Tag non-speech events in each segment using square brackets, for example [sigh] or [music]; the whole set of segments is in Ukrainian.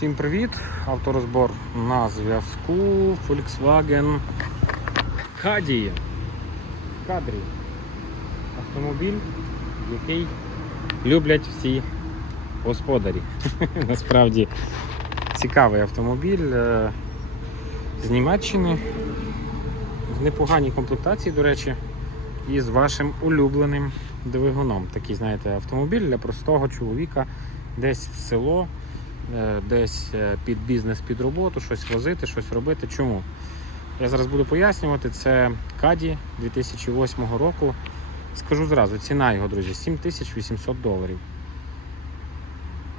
Всім привіт! Авторозбор на зв'язку Volkswagen Caddy. В кадрі автомобіль, який люблять всі господарі. [laughs] Насправді цікавий автомобіль е, з Німеччини, в непоганій комплектації, до речі, і з вашим улюбленим двигуном. Такий, знаєте, автомобіль для простого чоловіка десь в село десь е, під бізнес, під роботу, щось возити, щось робити. Чому? Я зараз буду пояснювати. Це Каді 2008 року. Скажу зразу, ціна його, друзі, 7800 доларів.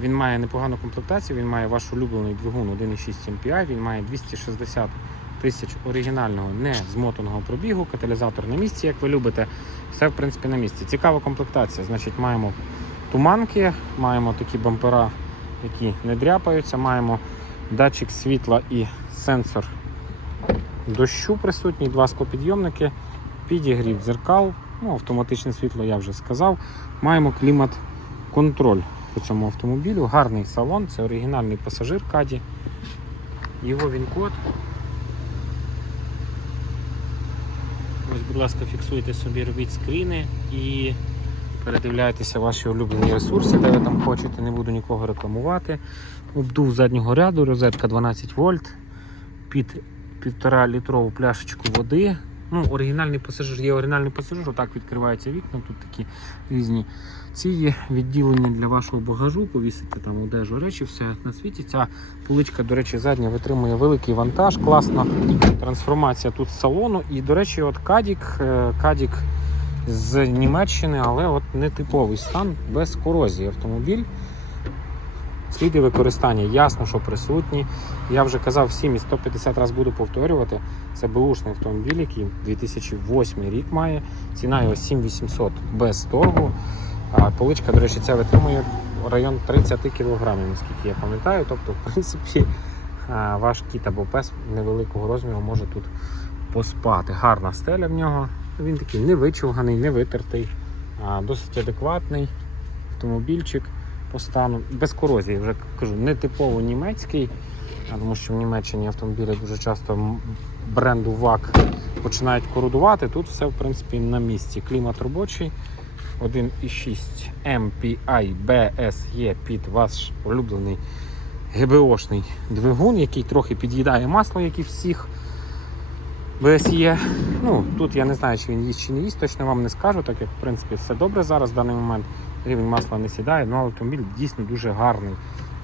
Він має непогану комплектацію, він має ваш улюблений двигун 1.6 MPI, він має 260 тисяч оригінального не змотаного пробігу, каталізатор на місці, як ви любите. Все, в принципі, на місці. Цікава комплектація. Значить, маємо туманки, маємо такі бампера які не дряпаються. Маємо датчик світла і сенсор дощу присутній, два склопідйомники, підігрів дзеркал, ну, автоматичне світло я вже сказав. Маємо клімат-контроль по цьому автомобілю. Гарний салон, це оригінальний пасажир Каді. Його він-код. Ось, будь ласка, фіксуйте собі, робіть скріни і передивляйтеся ваші улюблені ресурси, де ви там хочете, не буду нікого рекламувати. Обдув заднього ряду, розетка 12 вольт, під 1,5 літрову пляшечку води. Ну, Оригінальний пасажир є оригінальний пасажир, отак відкриваються вікна, тут такі різні. Ці є відділення для вашого багажу, повісити там одежу, речі, все на світі. Ця поличка, до речі, задня витримує великий вантаж, класна трансформація тут з салону. І, до речі, от Кадік, е, Кадік з Німеччини, але от нетиповий стан без корозії автомобіль. Сліди використання ясно, що присутні. Я вже казав всім і 150 разів буду повторювати. Це бушний автомобіль, який 2008 рік має. Ціна його 7800 без торгу. А поличка, до речі, ця витримує район 30 кг, наскільки я пам'ятаю. Тобто, в принципі, ваш кіт або пес невеликого розміру може тут поспати. Гарна стеля в нього. Він такий не вичуганий, не витертий, а досить адекватний автомобільчик по стану. Без корозії, вже кажу, не типово німецький, тому що в Німеччині автомобілі дуже часто бренду ВАК починають кородувати. Тут все в принципі на місці. Клімат робочий. 1,6 MPI BSE під ваш улюблений ГБОшний двигун, який трохи під'їдає масло, як і всіх. BSE. Ну, тут я не знаю, чи він їсть чи не їсть, точно вам не скажу, так як в принципі все добре зараз в даний момент. Рівень масла не сідає, але автомобіль дійсно дуже гарний.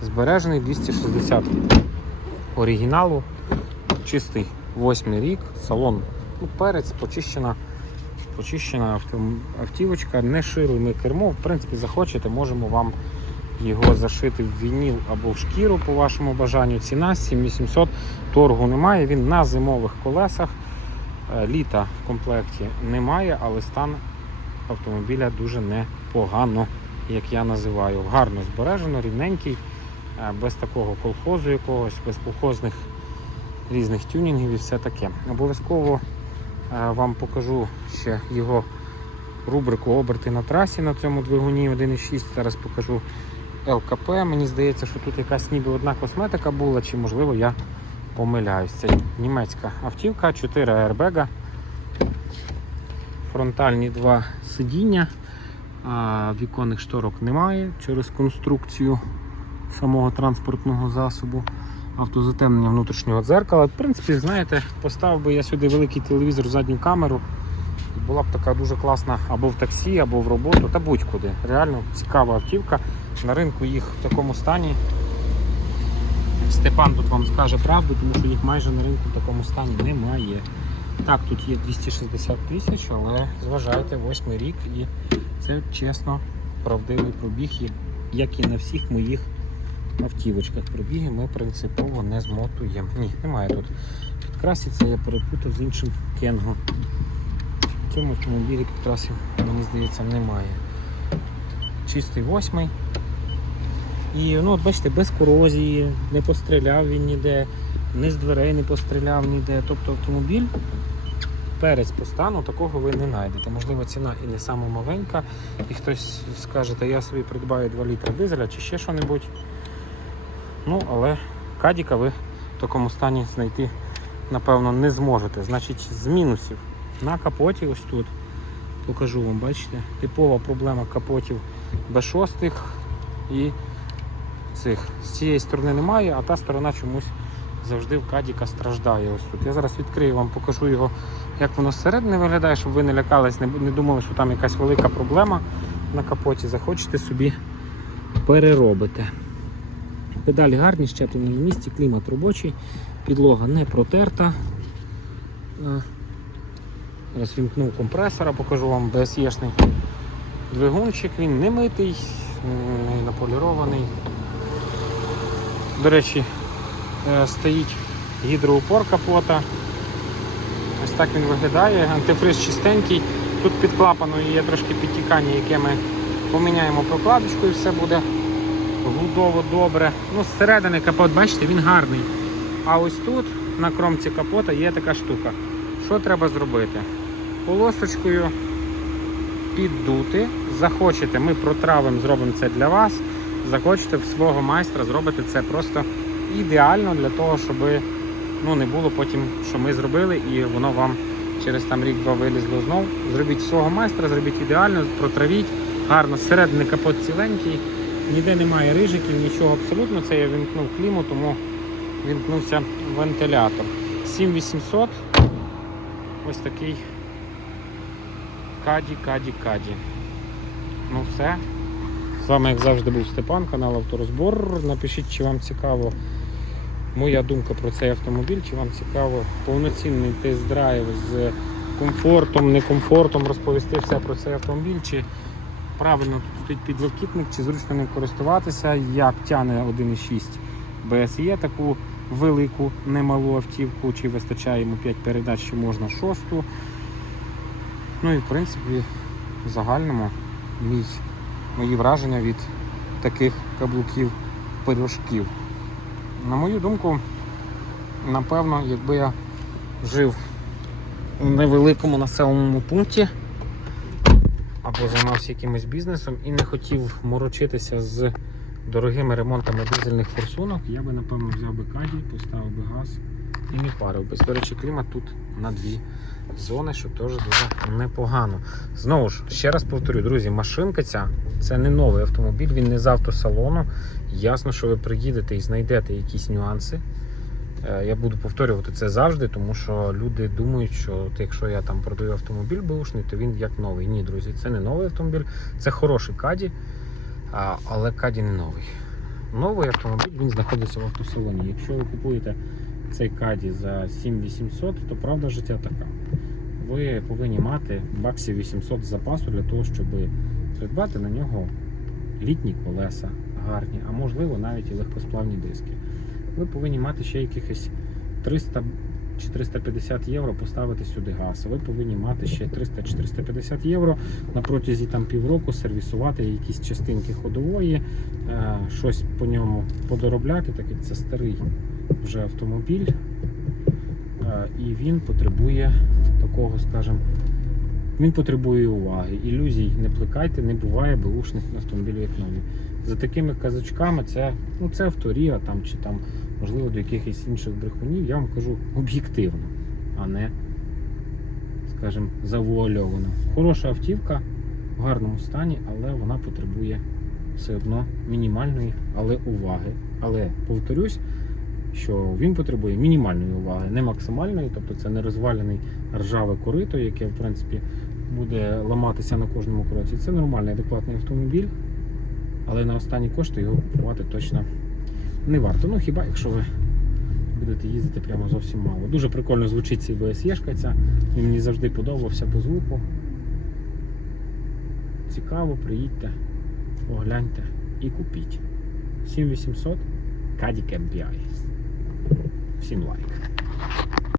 Збережений 260 оригіналу, чистий 8 рік, салон ну, перець, почищена, почищена автівочка, не шируємо кермо. В принципі, захочете, можемо вам його зашити в вініл або в шкіру по вашому бажанню. Ціна 7800, торгу немає. Він на зимових колесах. Е, Літа в комплекті немає, але стан автомобіля дуже непогано, як я називаю. Гарно збережено, рівненький, е, без такого колхозу якогось, без колхозних різних тюнінгів і все таке. Обов'язково е, вам покажу ще його рубрику оберти на трасі на цьому двигуні 1.6. Зараз покажу ЛКП. Мені здається, що тут якась ніби одна косметика була, чи можливо я помиляюсь. Це німецька автівка, 4 аербега, фронтальні два сидіння, віконних шторок немає через конструкцію самого транспортного засобу. Автозатемнення внутрішнього дзеркала. В принципі, знаєте, поставив би я сюди великий телевізор, задню камеру. Була б така дуже класна або в таксі, або в роботу, та будь-куди. Реально цікава автівка. На ринку їх в такому стані. Степан тут вам скаже правду, тому що їх майже на ринку в такому стані немає. Так, тут є 260 тисяч, але зважайте, восьмий рік і це чесно правдивий пробіг, як і на всіх моїх автівочках. Пробіги ми принципово не змотуємо. Ні, немає тут. Підкрасі це я перепутав з іншим кенго. В цьому автомобілі підкрасів, мені здається, немає. Чистий восьмий. І ну, от бачите, без корозії, не постріляв він ніде, ні з дверей не постріляв ніде. Тобто автомобіль перець по стану такого ви не знайдете. Можливо, ціна і не сама маленька, і хтось скаже, та я собі придбаю 2 літра дизеля чи ще що-небудь. Ну, але кадіка ви в такому стані знайти, напевно, не зможете. Значить, з мінусів. На капоті ось тут. Покажу вам, бачите, типова проблема капотів Б6 і цих. З цієї сторони немає, а та сторона чомусь завжди в кадіка страждає. Ось тут. Я зараз відкрию вам, покажу його, як воно зсередини виглядає, щоб ви не лякались, не, думали, що там якась велика проблема на капоті. Захочете собі переробите. Педалі гарні, щеплені в місці, клімат робочий, підлога не протерта. Е, Зараз вімкнув компресора, покажу вам BSE-шний двигунчик, він не митий, не наполірований. До речі, е, стоїть гідроупор капота. Ось так він виглядає. Антифриз чистенький. Тут під клапаною є трошки підтікання, яке ми поміняємо прокладочку і все буде гудово добре. Ну, зсередини капот, бачите, він гарний. А ось тут на кромці капота є така штука. Що треба зробити? Полосочкою піддути. Захочете, ми протравимо, зробимо це для вас. Захочете в свого майстра зробити це просто ідеально для того, щоб ну, не було потім, що ми зробили, і воно вам через там рік-два вилізло знов. Зробіть свого майстра, зробіть ідеально, протравіть. Гарно, зсередини капот ціленький, ніде немає рижиків, нічого абсолютно. Це я вімкнув кліму, тому вімкнувся вентилятор. 7800. Ось такий Каді, Каді, Каді. Ну все. З вами, як завжди, був Степан, канал Авторозбор. Напишіть, чи вам цікаво моя думка про цей автомобіль, чи вам цікаво повноцінний тест-драйв з комфортом, некомфортом, розповісти все про цей автомобіль, чи правильно тут стоїть підлокітник, чи зручно ним користуватися, як тяне 1.6 BSE таку велику, немалу автівку, чи вистачає йому 5 передач, чи можна шосту. Ну і в принципі, в загальному мій, мої враження від таких каблуків пирожків. На мою думку, напевно, якби я жив у невеликому населеному пункті або займався якимось бізнесом і не хотів морочитися з дорогими ремонтами дизельних форсунок, я би напевно взяв би каді, поставив би газ і не парив. До речі, клімат тут на дві зони, що теж дуже непогано. Знову ж, ще раз повторю, друзі, машинка ця це не новий автомобіль, він не з автосалону. Ясно, що ви приїдете і знайдете якісь нюанси. Е, Я буду повторювати це завжди, тому що люди думають, що от якщо я там продаю автомобіль бушний, то він як новий. Ні, друзі, це не новий автомобіль, це хороший каді, але каді не новий. Новий автомобіль він знаходиться в автосалоні. Якщо ви купуєте цей каді за 7800, то правда життя така. Ви повинні мати баксів 800 з запасу для того, щоб придбати на нього літні колеса гарні, а можливо навіть і легкосплавні диски. Ви повинні мати ще якихось 300 чи 350 євро поставити сюди газ. Ви повинні мати ще 300-450 євро на протязі там півроку сервісувати якісь частинки ходової, е, щось по ньому подоробляти, так як це старий вже автомобіль. Е, І він потребує такого, скажімо, він потребує уваги. Ілюзій не плекайте, не буває беушних автомобілів як нові. За такими казачками це, ну, це авторія там, чи там, можливо, до якихось інших брехунів, я вам кажу об'єктивно, а не, скажімо, завуальовано. Хороша автівка в гарному стані, але вона потребує все одно мінімальної, але уваги. Але повторюсь, що він потребує мінімальної уваги, не максимальної, тобто це не розвалений ржаве корито, яке в принципі буде ламатися на кожному кроці. Це нормальний, адекватний автомобіль, але на останні кошти його купувати точно не варто. Ну хіба якщо ви будете їздити прямо зовсім мало. Дуже прикольно звучить цей BSE ця. Він мені завжди подобався по звуку. Цікаво, приїдьте, погляньте і купіть. 7800 Caddy MPI. Всім лайк.